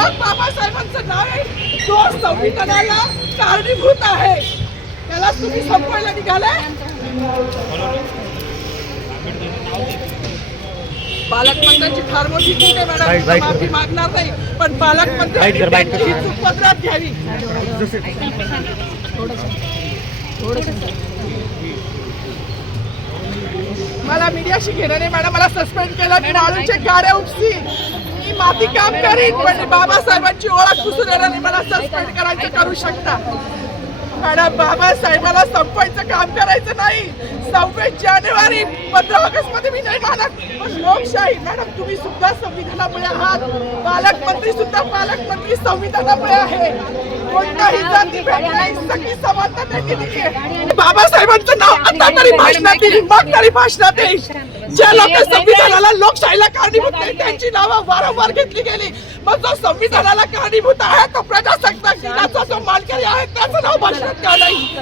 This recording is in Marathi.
मग बाबासाहेबांचं नाव आहे जो संविधानाला कारणीभूत आहे त्याला तुम्ही संपवायला निघालाय. पालकमंत्र्यांची फार मोठी चूक आहे मॅडम, माफी मागणार नाही, पण पालकमंत्र्यांची चूक पदरात घ्यावी. मला मीडियाशी घेणं नाही मॅडम, मला सस्पेंड केलं, मी वाळूचे गाड्या उपसी, मी माती काम करीन, पण बाबासाहेबांची ओळख पुसून येणार नाही. मला सस्पेंड करायचं करू शकता मॅडम, बाबासाहेबाला संपवायचं काम करायचं नाही. 26 जानेवारी 15 ऑगस्ट मध्ये मी नाही मानत, पण लोकशाही मॅडम तुम्ही सुद्धा संविधानामुळे आहात, पालकमंत्री सुद्धा पालकमंत्री संविधानामुळे आहे. कोणताही जातीभेद नाही, सगळी समानता त्यांनी दिली आहे. बाबासाहेबांचं नाव आता तरी भाषणात येईल, मग तरी भाषणात येईल. ज्या लोक संविधानाला लोकशाहीला कारणीभूत नाही त्यांची नावं वारंवार घेतली गेली, मग जो संविधानाला कारणीभूत आहे तो प्रजासत्ताक दिनाचा जो मानकरी आहे त्याचं नाव भाषणात का नाही.